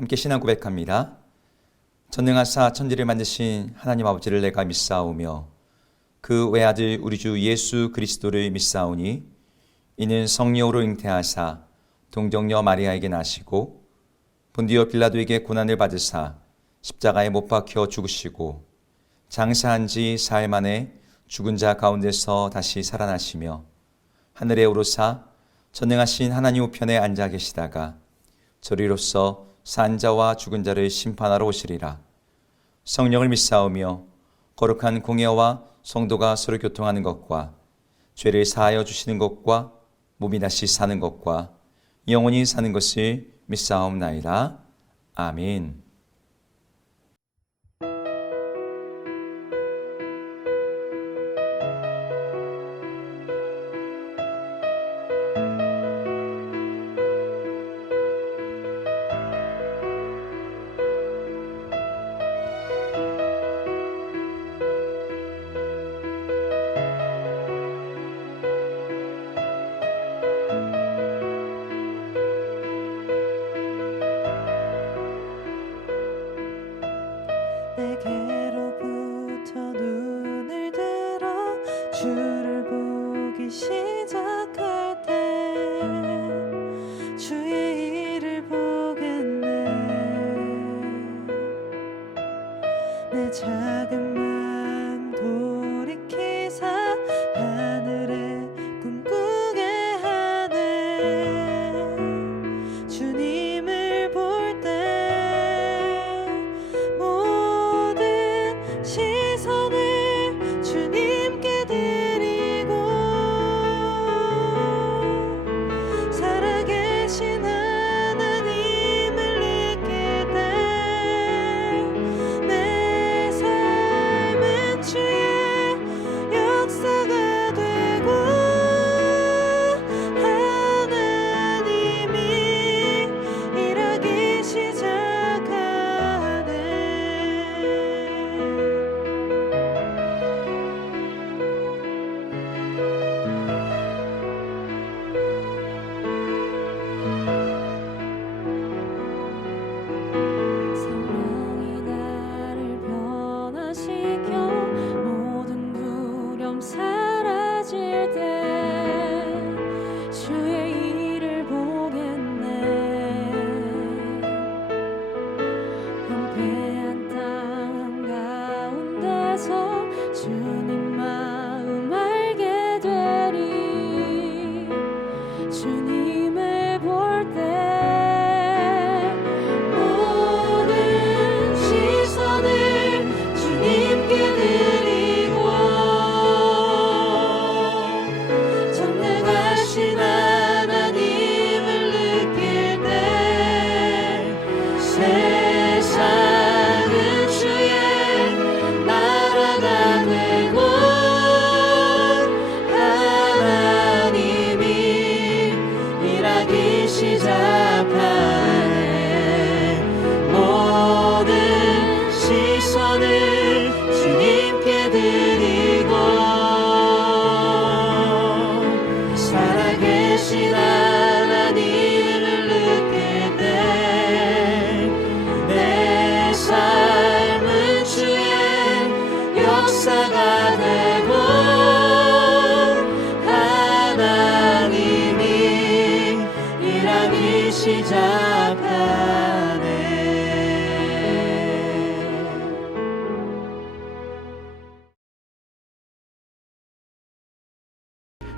함께 신앙 고백합니다. 전능하사 천지를 만드신 하나님 아버지를 내가 믿사오며 그 외아들 우리 주 예수 그리스도를 믿사오니 이는 성령으로 잉태하사 동정녀 마리아에게 나시고 본디오 빌라도에게 고난을 받으사 십자가에 못 박혀 죽으시고 장사한 지 사흘 만에 죽은 자 가운데서 다시 살아나시며 하늘에 오르사 전능하신 하나님 우편에 앉아 계시다가 저리로서 산 자와 죽은 자를 심판하러 오시리라. 성령을 믿사오며 거룩한 공예와 성도가 서로 교통하는 것과 죄를 사하여 주시는 것과 몸이 다시 사는 것과 영원히 사는 것을 믿사옵나이다. 아멘. 내게로부터 눈을 들어 주를 보기 시작할 때 주의 일을 보겠네. 내 작은 마음 돌이키사 하늘에 꿈꾸게 하네. 주님을 볼 때 시선을 주님께 드리고 살아계신 하나님을 느낄 때 내 삶은 주의 역사가 되고 하나님이 일하기 시작하네. 성령이 나를 변화시켜 모든 두려움 사라질 때 주의 일을 보겠네. 황폐한 땅 가운데서 주님 마음 알게 되리. 주님을 볼 때 모든 시선을 주님께 드리고 전능하신 하나님을 느낄 때 세상은 주의 나라가 되고 하나님이 일하기 시작하네. 모든 시선을 주님께 드리고 살아계신 하나님을 느낄 때 내 삶은 주의 역사가 되고 하나님이 일하기 시작하네.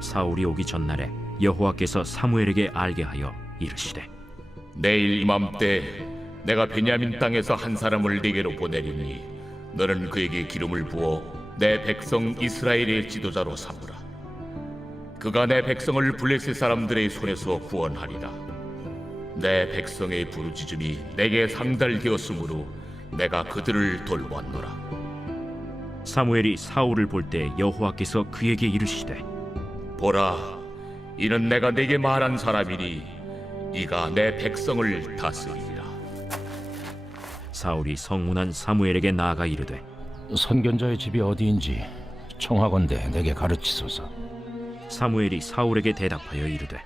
사울이 오기 전날에 여호와께서 사무엘에게 알게 하여 이르시되 내일 이맘때 내가 베냐민 땅에서 한 사람을 네게로 보내리니 너는 그에게 기름을 부어 내 백성 이스라엘의 지도자로 삼으라. 그가 내 백성을 블레셋 사람들의 손에서 구원하리라. 내 백성의 부르짖음이 내게 상달되었으므로 내가 그들을 돌보았노라. 사무엘이 사울을 볼 때 여호와께서 그에게 이르시되 보라, 이는 내가 네게 말한 사람이니 이가 내 백성을 다스리리라. 사울이 성문한 사무엘에게 나아가 이르되 선견자의 집이 어디인지 청하건대 내게 가르치소서. 사무엘이 사울에게 대답하여 이르되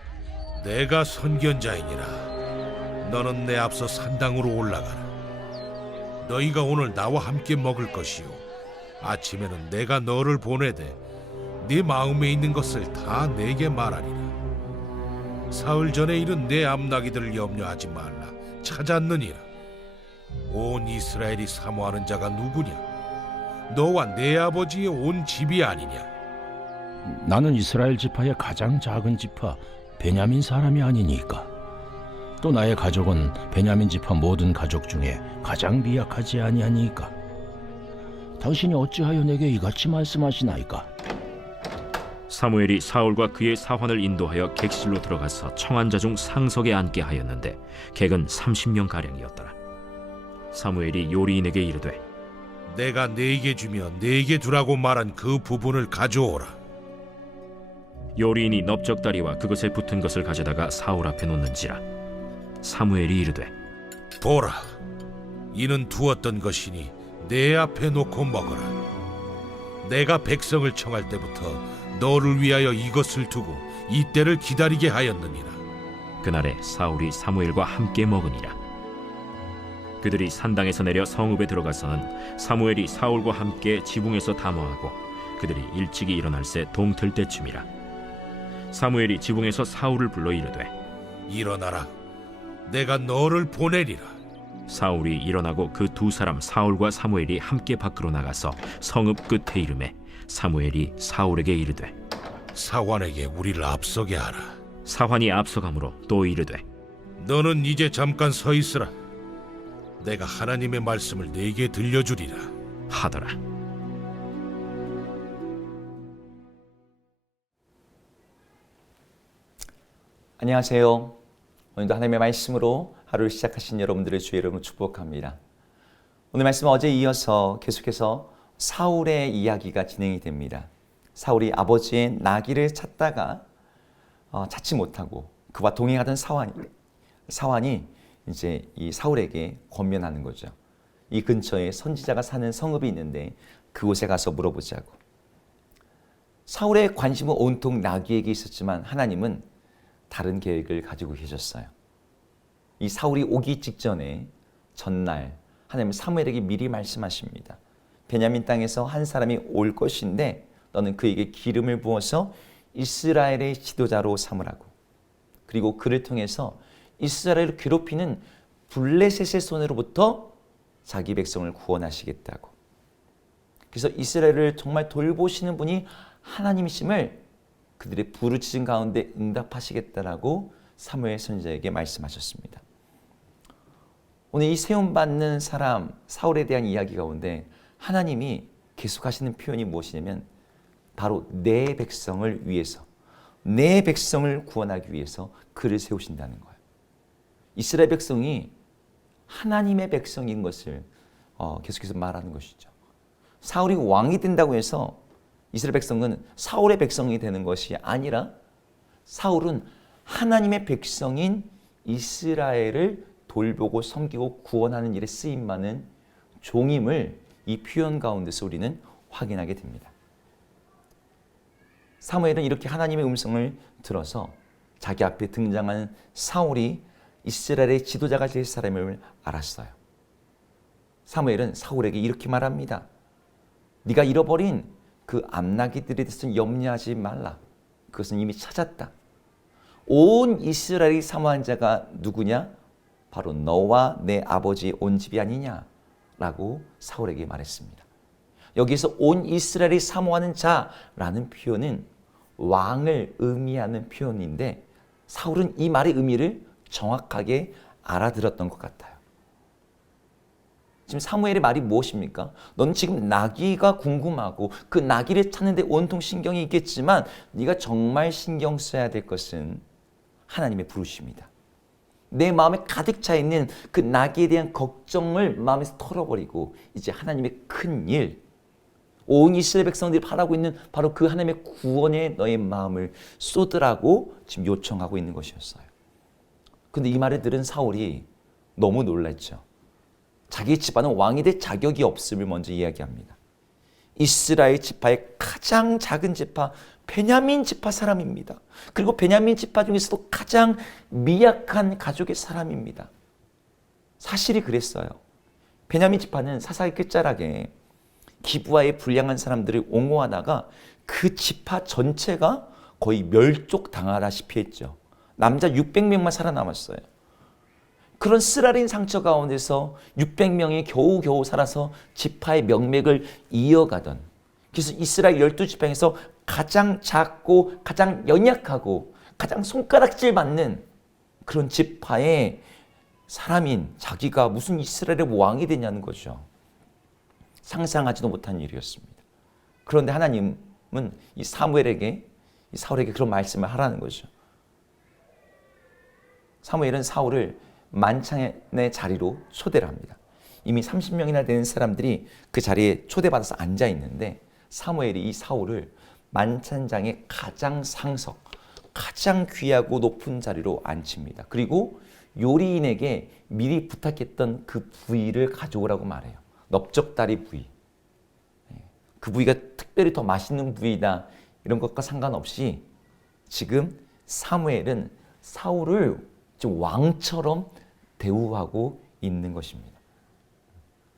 내가 선견자이니라. 너는 내 앞서 산당으로 올라가라. 너희가 오늘 나와 함께 먹을 것이요 아침에는 내가 너를 보내되 네 마음에 있는 것을 다 내게 말하리라. 사흘 전에 이른 내 암나기들을 염려하지 말라. 찾았느니라. 온 이스라엘이 사모하는 자가 누구냐? 너와 내 아버지의 온 집이 아니냐? 나는 이스라엘 지파의 가장 작은 지파 베냐민 사람이 아니니까. 또 나의 가족은 베냐민 지파 모든 가족 중에 가장 미약하지 아니하니까. 당신이 어찌하여 내게 이같이 말씀하시나이까? 사무엘이 사울과 그의 사환을 인도하여 객실로 들어가서 청한 자 중 상석에 앉게 하였는데 객은 30명 가량이었더라. 사무엘이 요리인에게 이르되 내가 네게 주며 네게 두라고 말한 그 부분을 가져오라. 요리인이 넓적다리와 그것에 붙은 것을 가져다가 사울 앞에 놓는지라. 사무엘이 이르되 보라, 이는 두었던 것이니 내 앞에 놓고 먹어라. 내가 백성을 청할 때부터 너를 위하여 이것을 두고 이 때를 기다리게 하였느니라. 그날에 사울이 사무엘과 함께 먹으니라. 그들이 산당에서 내려 성읍에 들어가서는 사무엘이 사울과 함께 지붕에서 담화하고 그들이 일찍이 일어날새 동틀 때쯤이라. 사무엘이 지붕에서 사울을 불러 이르되 일어나라, 내가 너를 보내리라. 사울이 일어나고 그 두 사람 사울과 사무엘이 함께 밖으로 나가서 성읍 끝에 이르매 사무엘이 사울에게 이르되 사환에게 우리를 앞서게 하라. 사환이 앞서가므로 또 이르되 너는 이제 잠깐 서 있으라. 내가 하나님의 말씀을 네게 들려주리라 하더라. 안녕하세요. 오늘도 하나님의 말씀으로 하루를 시작하신 여러분들의 주의 이름으로 축복합니다. 오늘 말씀은 어제에 이어서 계속해서 사울의 이야기가 진행이 됩니다. 사울이 아버지의 나귀를 찾다가 찾지 못하고 그와 동행하던 사환이 이제 이 사울에게 권면하는 거죠. 이 근처에 선지자가 사는 성읍이 있는데 그곳에 가서 물어보자고. 사울의 관심은 온통 나귀에게 있었지만 하나님은 다른 계획을 가지고 계셨어요. 이 사울이 오기 직전에 전날 하나님은 사무엘에게 미리 말씀하십니다. 베냐민 땅에서 한 사람이 올 것인데 너는 그에게 기름을 부어서 이스라엘의 지도자로 삼으라고. 그리고 그를 통해서 이스라엘을 괴롭히는 블레셋의 손으로부터 자기 백성을 구원하시겠다고. 그래서 이스라엘을 정말 돌보시는 분이 하나님이심을 그들의 부르짖음 가운데 응답하시겠다라고 사무엘 선지자에게 말씀하셨습니다. 오늘 이 세움받는 사람 사울에 대한 이야기 가운데 하나님이 계속하시는 표현이 무엇이냐면 바로 내 백성을 위해서, 내 백성을 구원하기 위해서 그를 세우신다는 거예요. 이스라엘 백성이 하나님의 백성인 것을 계속해서 말하는 것이죠. 사울이 왕이 된다고 해서 이스라엘 백성은 사울의 백성이 되는 것이 아니라 사울은 하나님의 백성인 이스라엘을 돌보고 섬기고 구원하는 일에 쓰임받는 종임을 이 표현 가운데서 우리는 확인하게 됩니다. 사무엘은 이렇게 하나님의 음성을 들어서 자기 앞에 등장하는 사울이 이스라엘의 지도자가 될 사람을 알았어요. 사무엘은 사울에게 이렇게 말합니다. 네가 잃어버린 그 암나기들에 대해서는 염려하지 말라. 그것은 이미 찾았다. 온 이스라엘이 사모한 자가 누구냐? 바로 너와 내 아버지의 온 집이 아니냐라고 사울에게 말했습니다. 여기서 온 이스라엘이 사모하는 자라는 표현은 왕을 의미하는 표현인데 사울은 이 말의 의미를 정확하게 알아들었던 것 같아요. 지금 사무엘의 말이 무엇입니까? 넌 지금 나귀가 궁금하고 그 나귀를 찾는데 온통 신경이 있겠지만 네가 정말 신경 써야 될 것은 하나님의 부르심이다. 내 마음에 가득 차 있는 그 나귀에 대한 걱정을 마음에서 털어버리고 이제 하나님의 큰 일, 온 이스라엘 백성들이 바라고 있는 바로 그 하나님의 구원에 너의 마음을 쏟으라고 지금 요청하고 있는 것이었어요. 근데 이 말을 들은 사울이 너무 놀랐죠. 자기 집안은 왕이 될 자격이 없음을 먼저 이야기합니다. 이스라엘 지파의 가장 작은 지파 베냐민 지파 사람입니다. 그리고 베냐민 지파 중에서도 가장 미약한 가족의 사람입니다. 사실이 그랬어요. 베냐민 지파는 사사기 끝자락에 기브아에 불량한 사람들을 옹호하다가 그 지파 전체가 거의 멸족당하다시피 했죠. 남자 600명만 살아남았어요. 그런 쓰라린 상처 가운데서 600명이 겨우겨우 살아서 지파의 명맥을 이어가던, 그래서 이스라엘 12지파에서 가장 작고 가장 연약하고 가장 손가락질 받는 그런 지파의 사람인 자기가 무슨 이스라엘의 왕이 되냐는 거죠. 상상하지도 못한 일이었습니다. 그런데 하나님은 이 사무엘에게, 이 사울에게 그런 말씀을 하라는 거죠. 사무엘은 사울을 만찬의 자리로 초대를 합니다. 이미 30명이나 되는 사람들이 그 자리에 초대받아서 앉아 있는데 사무엘이 이 사울을 만찬장의 가장 상석, 가장 귀하고 높은 자리로 앉힙니다. 그리고 요리인에게 미리 부탁했던 그 부위를 가져오라고 말해요. 넓적다리 부위. 그 부위가 특별히 더 맛있는 부위다 이런 것과 상관없이 지금 사무엘은 사울을 지금 왕처럼 대우하고 있는 것입니다.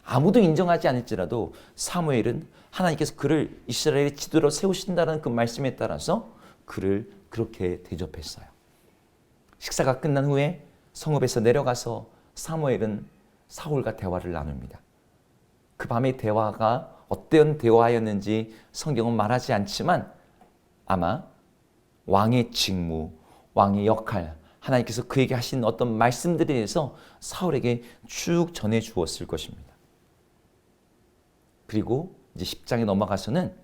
아무도 인정하지 않을지라도 사무엘은 하나님께서 그를 이스라엘의 지도로 세우신다는 그 말씀에 따라서 그를 그렇게 대접했어요. 식사가 끝난 후에 성읍에서 내려가서 사무엘은 사울과 대화를 나눕니다. 그 밤의 대화가 어떤 대화였는지 성경은 말하지 않지만 아마 왕의 직무, 왕의 역할, 하나님께서 그에게 하신 어떤 말씀들에 대해서 사울에게 쭉 전해 주었을 것입니다. 그리고 이제 10장에 넘어가서는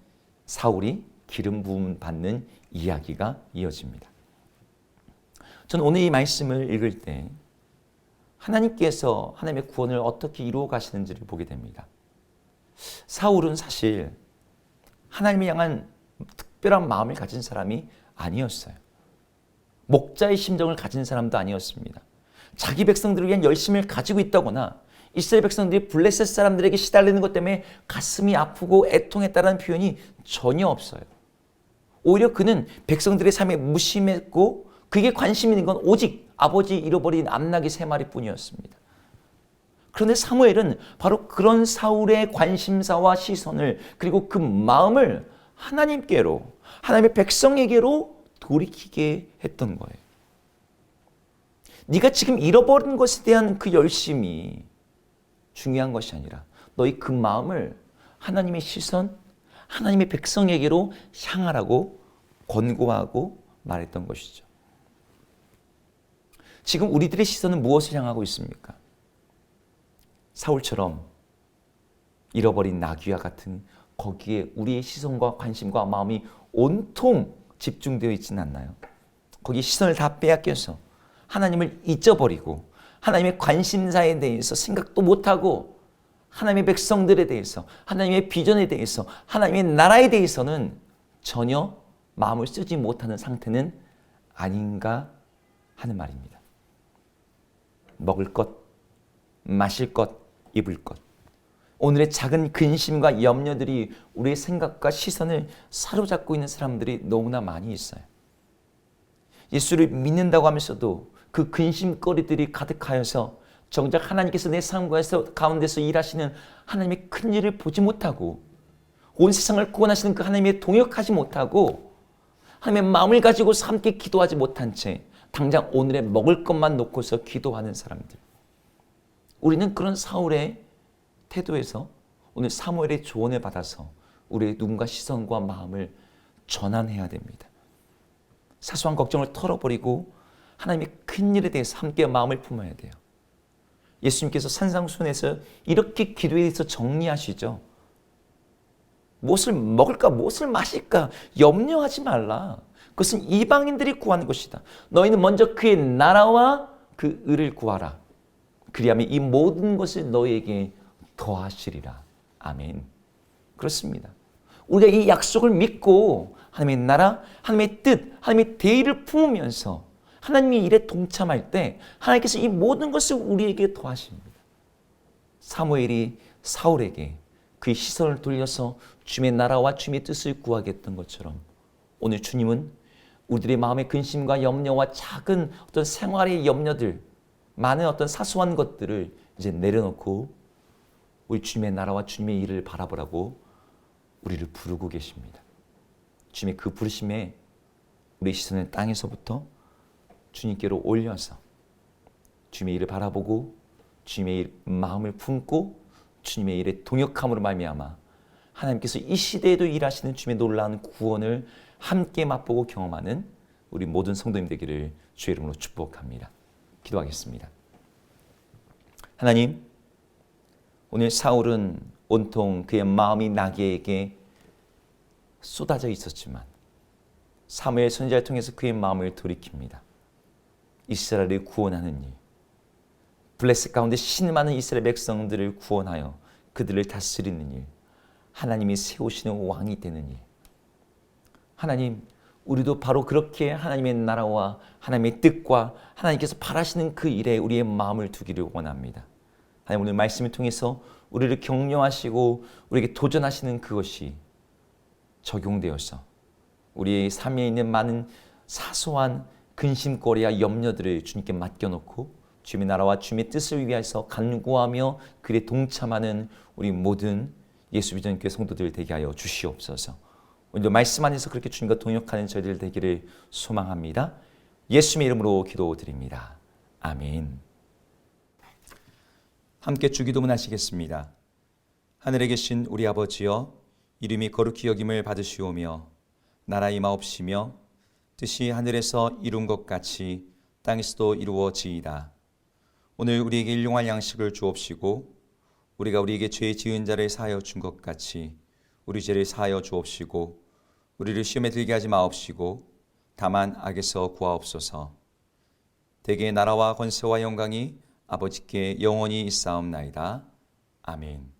사울이 기름 부음 받는 이야기가 이어집니다. 저는 오늘 이 말씀을 읽을 때 하나님께서 하나님의 구원을 어떻게 이루어 가시는지를 보게 됩니다. 사울은 사실 하나님을 향한 특별한 마음을 가진 사람이 아니었어요. 목자의 심정을 가진 사람도 아니었습니다. 자기 백성들을 위한 열심을 가지고 있다거나 이스라엘 백성들이 블레셋 사람들에게 시달리는 것 때문에 가슴이 아프고 애통했다는 표현이 전혀 없어요. 오히려 그는 백성들의 삶에 무심했고 그게 관심 있는 건 오직 아버지 잃어버린 암나귀 3마리 뿐이었습니다. 그런데 사무엘은 바로 그런 사울의 관심사와 시선을 그리고 그 마음을 하나님께로, 하나님의 백성에게로 돌이키게 했던 거예요. 네가 지금 잃어버린 것에 대한 그 열심이 중요한 것이 아니라 너희 그 마음을 하나님의 시선, 하나님의 백성에게로 향하라고 권고하고 말했던 것이죠. 지금 우리들의 시선은 무엇을 향하고 있습니까? 사울처럼 잃어버린 나귀와 같은 거기에 우리의 시선과 관심과 마음이 온통 집중되어 있지는 않나요? 거기에 시선을 다 빼앗겨서 하나님을 잊어버리고 하나님의 관심사에 대해서 생각도 못하고 하나님의 백성들에 대해서, 하나님의 비전에 대해서, 하나님의 나라에 대해서는 전혀 마음을 쓰지 못하는 상태는 아닌가 하는 말입니다. 먹을 것, 마실 것, 입을 것. 오늘의 작은 근심과 염려들이 우리의 생각과 시선을 사로잡고 있는 사람들이 너무나 많이 있어요. 예수를 믿는다고 하면서도 그 근심거리들이 가득하여서 정작 하나님께서 내 삶 가운데서 일하시는 하나님의 큰 일을 보지 못하고 온 세상을 구원하시는 그 하나님의 동역하지 못하고 하나님의 마음을 가지고 함께 기도하지 못한 채 당장 오늘의 먹을 것만 놓고서 기도하는 사람들. 우리는 그런 사울의 태도에서 오늘 사무엘의 조언을 받아서 우리의 눈과 시선과 마음을 전환해야 됩니다. 사소한 걱정을 털어버리고 하나님의 큰 일에 대해서 함께 마음을 품어야 돼요. 예수님께서 산상수훈에서 이렇게 기도에 대해서 정리하시죠. 무엇을 먹을까, 무엇을 마실까 염려하지 말라. 그것은 이방인들이 구하는 것이다. 너희는 먼저 그의 나라와 그 의를 구하라. 그리하면 이 모든 것을 너희에게 더하시리라. 아멘. 그렇습니다. 우리가 이 약속을 믿고 하나님의 나라, 하나님의 뜻, 하나님의 대의를 품으면서 하나님의 일에 동참할 때 하나님께서 이 모든 것을 우리에게 더하십니다. 사무엘이 사울에게 그의 시선을 돌려서 주님의 나라와 주님의 뜻을 구하겠던 것처럼 오늘 주님은 우리들의 마음의 근심과 염려와 작은 어떤 생활의 염려들, 많은 어떤 사소한 것들을 이제 내려놓고 우리 주님의 나라와 주님의 일을 바라보라고 우리를 부르고 계십니다. 주님의 그 부르심에 우리 시선을 땅에서부터 주님께로 올려서 주님의 일을 바라보고 주님의 마음을 품고 주님의 일에 동역함으로 말미암아 하나님께서 이 시대에도 일하시는 주님의 놀라운 구원을 함께 맛보고 경험하는 우리 모든 성도님 되기를 주의 이름으로 축복합니다. 기도하겠습니다. 하나님, 오늘 사울은 온통 그의 마음이 나귀에게 쏟아져 있었지만 사무엘 선지자를 통해서 그의 마음을 돌이킵니다. 이스라엘을 구원하는 일, 블레셋 가운데 신음하는 이스라엘 백성들을 구원하여 그들을 다스리는 일, 하나님이 세우시는 왕이 되는 일. 하나님, 우리도 바로 그렇게 하나님의 나라와 하나님의 뜻과 하나님께서 바라시는 그 일에 우리의 마음을 두기를 원합니다. 하나님, 오늘 말씀을 통해서 우리를 격려하시고 우리에게 도전하시는 그것이 적용되어서 우리의 삶에 있는 많은 사소한 근심거리와 염려들을 주님께 맡겨놓고 주님의 나라와 주님의 뜻을 위해서 간구하며 그에 동참하는 우리 모든 예수 비전교회 성도들 되게 하여 주시옵소서. 오늘도 말씀 안에서 그렇게 주님과 동역하는 저희들 되기를 소망합니다. 예수님의 이름으로 기도드립니다. 아멘. 함께 주기도문 하시겠습니다. 하늘에 계신 우리 아버지여, 이름이 거룩히 여김을 받으시오며 나라 임하옵시며 뜻이 하늘에서 이룬 것 같이 땅에서도 이루어지이다. 오늘 우리에게 일용할 양식을 주옵시고 우리가 우리에게 죄 지은 자를 사하여 준 것 같이 우리 죄를 사하여 주옵시고 우리를 시험에 들게 하지 마옵시고 다만 악에서 구하옵소서. 대개 나라와 권세와 영광이 아버지께 영원히 있사옵나이다. 아멘.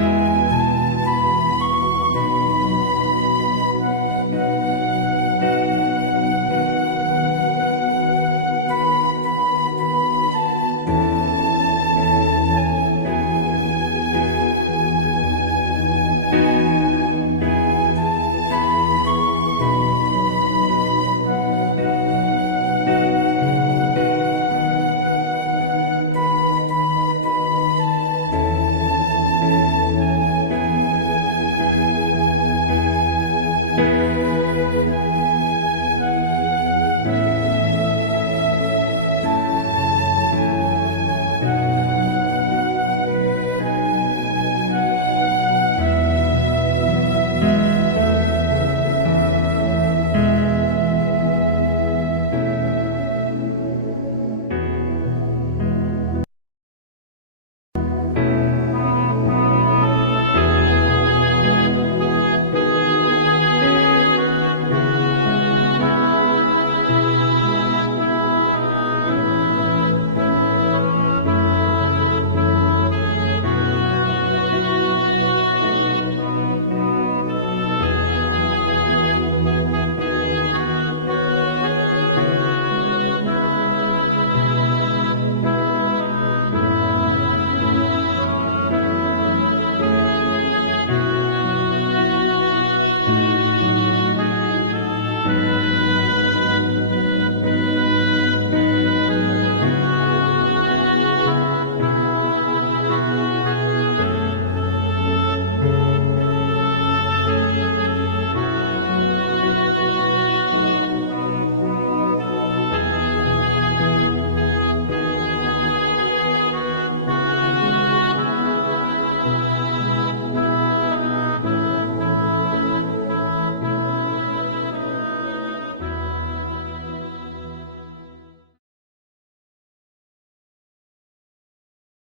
주